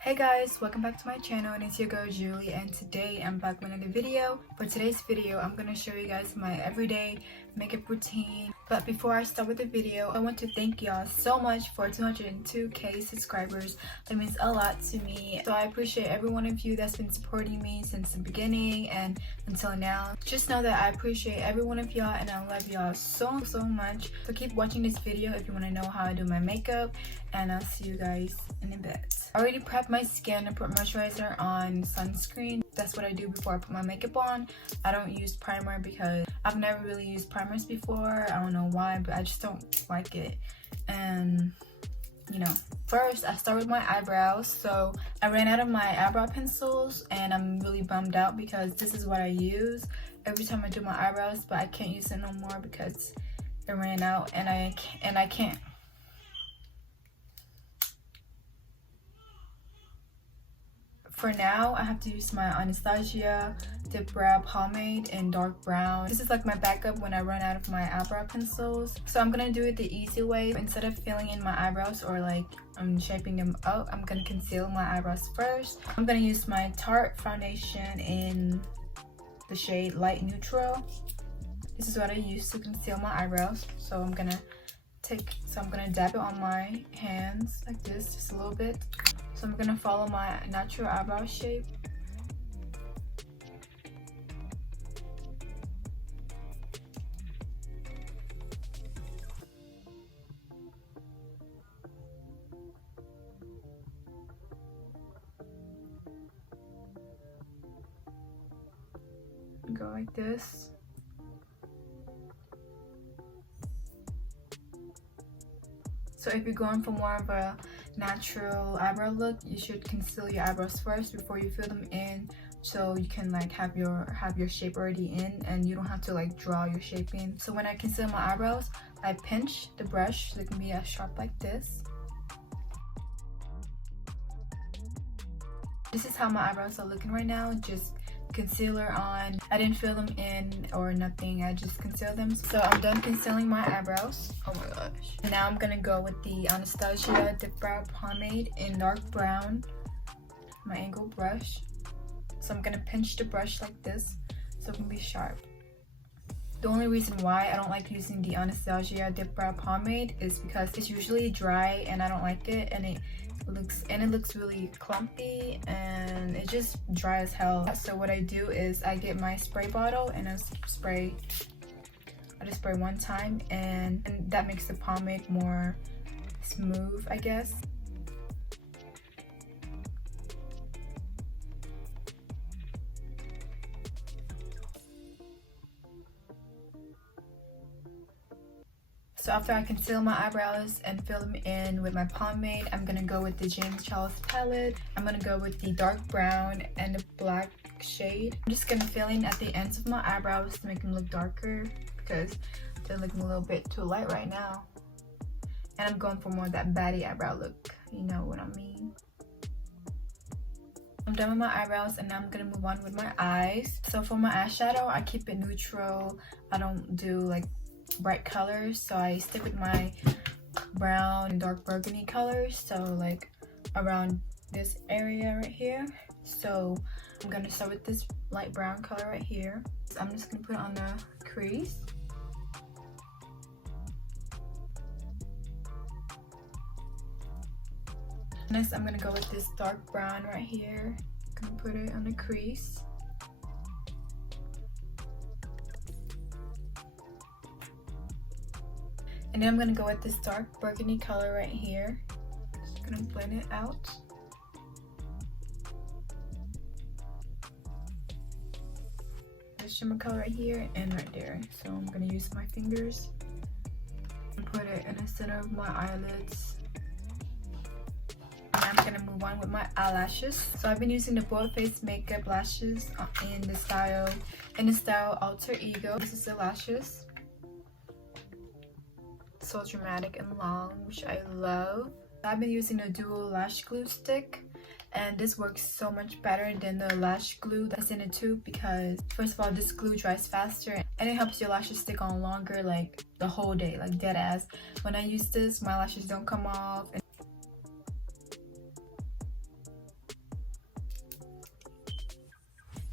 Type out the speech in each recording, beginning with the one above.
Hey guys, welcome back to my channel, and it's your girl Julie, and today I'm back with another video. For today's video, I'm gonna show you guys my everyday makeup routine. But before I start with the video, I want to thank y'all so much for 202k subscribers. That means a lot to me, so I appreciate every one of you that's been supporting me since the beginning and until now. Just know that I appreciate every one of y'all, and I love y'all so much. So keep watching this video if you want to know how I do my makeup, and I'll see you guys in a bit. I already prepped my skin and put moisturizer on, sunscreen. That's what I do before I put my makeup on. I don't use primer because I've never really used primers before. I don't know why, but I just don't like it. And you know, first I start with my eyebrows. So I ran out of my eyebrow pencils and I'm really bummed out because this is what I use every time I do my eyebrows, but I can't use it no more because it ran out, and I can't. For now, I have to use my Anastasia Dip Brow Pomade in dark brown. This is like my backup when I run out of my eyebrow pencils. So I'm gonna do it the easy way. Instead of filling in my eyebrows or like I'm shaping them up, I'm gonna conceal my eyebrows first. I'm gonna use my Tarte foundation in the shade Light Neutral. This is what I use to conceal my eyebrows. So I'm gonna dab it on my hands like this, just a little bit. So I'm gonna follow my natural eyebrow shape. Go like this. So if you're going for more of a natural eyebrow look, you should conceal your eyebrows first before you fill them in, so you can like have your shape already in and you don't have to like draw your shape in. So when I conceal my eyebrows, I pinch the brush so it can be as sharp like this. This is how my eyebrows are looking right now. Just concealer on. I didn't fill them in or nothing, I just concealed them. So I'm done concealing my eyebrows. Oh my gosh. And now I'm gonna go with the Anastasia Dip Brow Pomade in dark brown, my angle brush. So I'm gonna pinch the brush like this so it can be sharp. The only reason why I don't like using the Anastasia Dip Brow Pomade is because it's usually dry and I don't like it, and it looks really clumpy and it's just dry as hell. So what I do is I get my spray bottle and I just spray one time, and that makes the pomade more smooth, I guess. So after I conceal my eyebrows and fill them in with my pomade, I'm gonna go with the James Charles palette. I'm gonna go with the dark brown and the black shade. I'm just gonna fill in at the ends of my eyebrows to make them look darker because they're looking a little bit too light right now. And I'm going for more of that baddie eyebrow look, you know what I mean. I'm done with my eyebrows, and now I'm gonna move on with my eyes. So for my eyeshadow, I keep it neutral. I don't do like bright colors, so I stick with my brown and dark burgundy colors, so like around this area right here. So I'm gonna start with this light brown color right here. So I'm just gonna put it on the crease. Next I'm gonna go with this dark brown right here. I'm gonna put it on the crease. And then I'm gonna go with this dark burgundy color right here. Just gonna blend it out. The shimmer color right here and right there. So I'm gonna use my fingers and put it in the center of my eyelids. And I'm gonna move on with my eyelashes. So I've been using the Bold Face Makeup lashes in the style Alter Ego. This is the lashes. So dramatic and long, which I love. I've been using a dual lash glue stick, and this works so much better than the lash glue that's in a tube, because first of all, this glue dries faster and it helps your lashes stick on longer, like the whole day, like dead ass. When I use this, my lashes don't come off.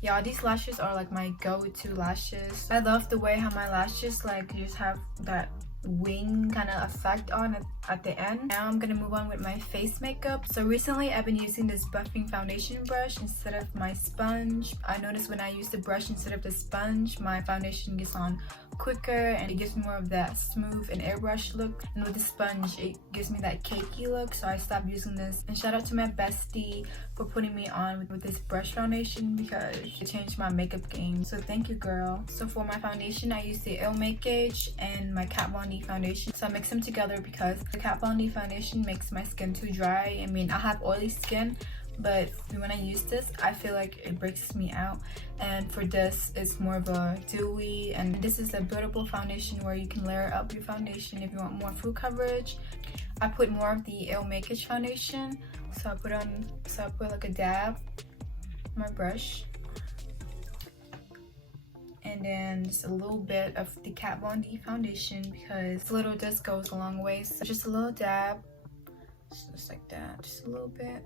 Yeah, these lashes are like my go-to lashes. I love the way how my lashes like just have that wing kind of effect on it at the end. Now I'm gonna move on with my face makeup. So recently I've been using this buffing foundation brush instead of my sponge. I noticed when I use the brush instead of the sponge, my foundation gets on quicker and it gives me more of that smooth and airbrush look, and with the sponge it gives me that cakey look, so I stopped using this. And shout out to my bestie for putting me on with this brush foundation, because it changed my makeup game, so thank you, girl. So for my foundation I use the Il Makiage and my Kat Von D foundation, so I mix them together because the Kat Von D foundation makes my skin too dry. I mean, I have oily skin, but when I use this I feel like it breaks me out, and for this it's more of a dewy, and this is a buildable foundation where you can layer up your foundation if you want more full coverage. I put more of the Il Makiage foundation, so I put like a dab on my brush, and then just a little bit of the Kat Von D foundation, because a little dust goes a long way. So just a little dab, just like that, just a little bit.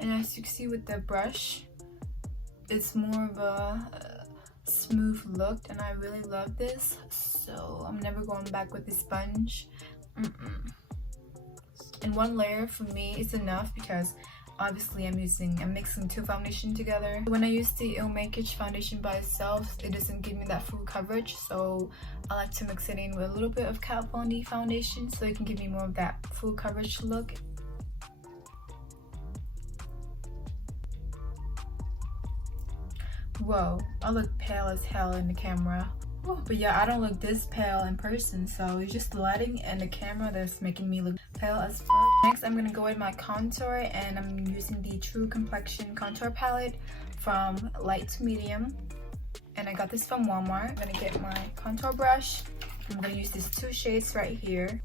And as you can see with the brush, it's more of a smooth look, and I really love this, so I'm never going back with the sponge. And one layer for me is enough, because obviously I'm mixing two foundations together. When I use the Il Makiage foundation by itself, it doesn't give me that full coverage, so I like to mix it in with a little bit of Kat Von D foundation so it can give me more of that full coverage look. Whoa, I look pale as hell in the camera. Oh, but yeah, I don't look this pale in person, so it's just the lighting and the camera that's making me look pale as fuck. Next, I'm gonna go with my contour, and I'm using the True Complexion contour palette from light to medium, and I got this from Walmart. I'm gonna get my contour brush. I'm gonna use these two shades right here.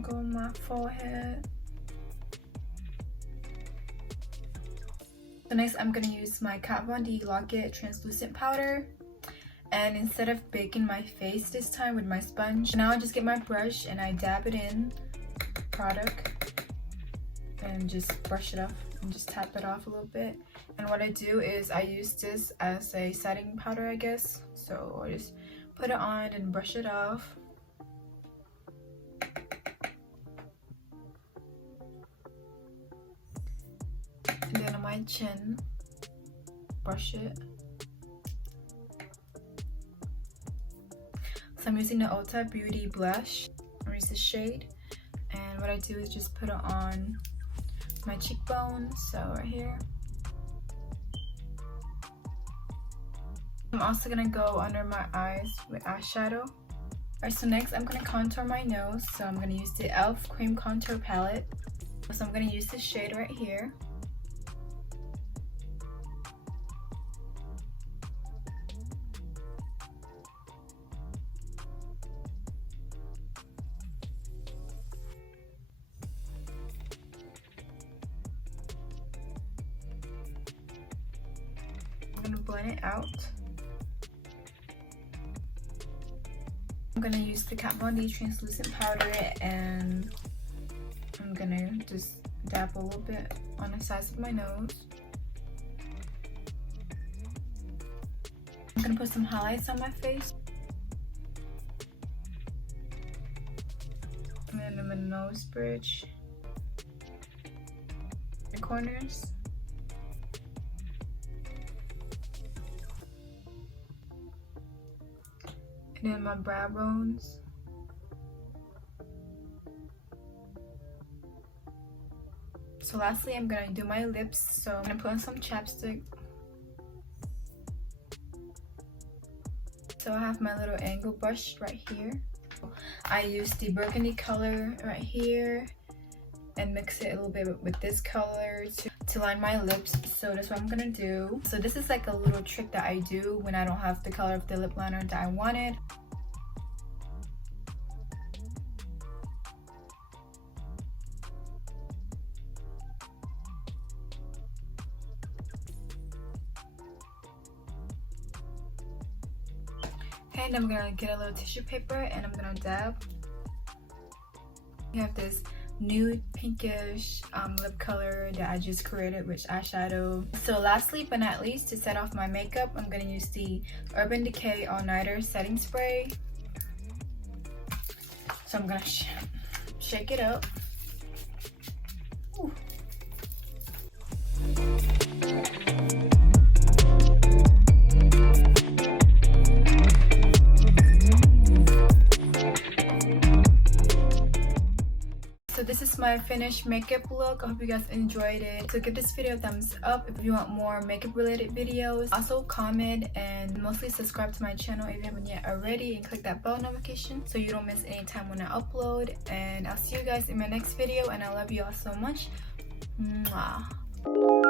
Go on my forehead. So next I'm gonna use my Kat Von D Lock-It translucent powder, and instead of baking my face this time with my sponge, now I just get my brush and I dab it in product and just brush it off and just tap it off a little bit. And what I do is I use this as a setting powder, I guess, so I just put it on and brush it off. And then on my chin, brush it. So I'm using the Ulta Beauty blush. I use this shade, and what I do is just put it on my cheekbones, so right here. I'm also gonna go under my eyes with eyeshadow. Alright, so next I'm gonna contour my nose, so I'm gonna use the e.l.f. Cream Contour Palette. So I'm gonna use this shade right here. I'm gonna blend it out. I'm gonna use the Kat Von D translucent powder, and I'm gonna just dab a little bit on the sides of my nose. I'm gonna put some highlights on my face. And then in my nose bridge, the corners. And then my brow bones. So lastly, I'm gonna do my lips. So I'm gonna put on some chapstick. So I have my little angle brush right here. I use the burgundy color right here and mix it a little bit with this color to line my lips, so that's what I'm gonna do. So this is like a little trick that I do when I don't have the color of the lip liner that I wanted. And I'm gonna get a little tissue paper and I'm gonna dab. You have this nude pinkish lip color that I just created with eyeshadow. So lastly but not least, to set off my makeup, I'm gonna use the Urban Decay All Nighter setting spray. So I'm gonna shake it up. Ooh. So this is my finished makeup look. I hope you guys enjoyed it. So give this video a thumbs up if you want more makeup related videos. Also comment and mostly subscribe to my channel if you haven't yet already, and click that bell notification so you don't miss any time when I upload. And I'll see you guys in my next video, and I love you all so much. Mwah.